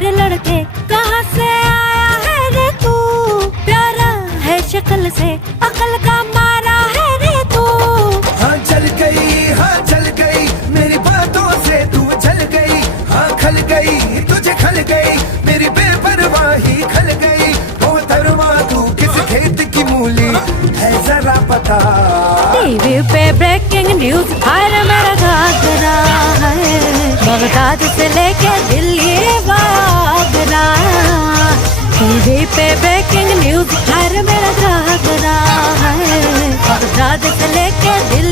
और लड़के कहाँ से आया है रे तू, प्यारा है शक्ल से अकल का मारा है रे तू। हाँ चल गई मेरी बातों से तू जल गई, हाँ खल गई तुझे खल गई मेरी बेपरवाही खल गई। मोहतरमा तू किस खेत की मूली है जरा पता। टीवी पे ब्रेकिंग न्यूज हर मेरा घाघरा है, बगदाद से लेके दिल्ली आगरा। टीवी पे ब्रेकिंग न्यूज हर मेरा घाघरा है, बगदाद से लेके दिल्ली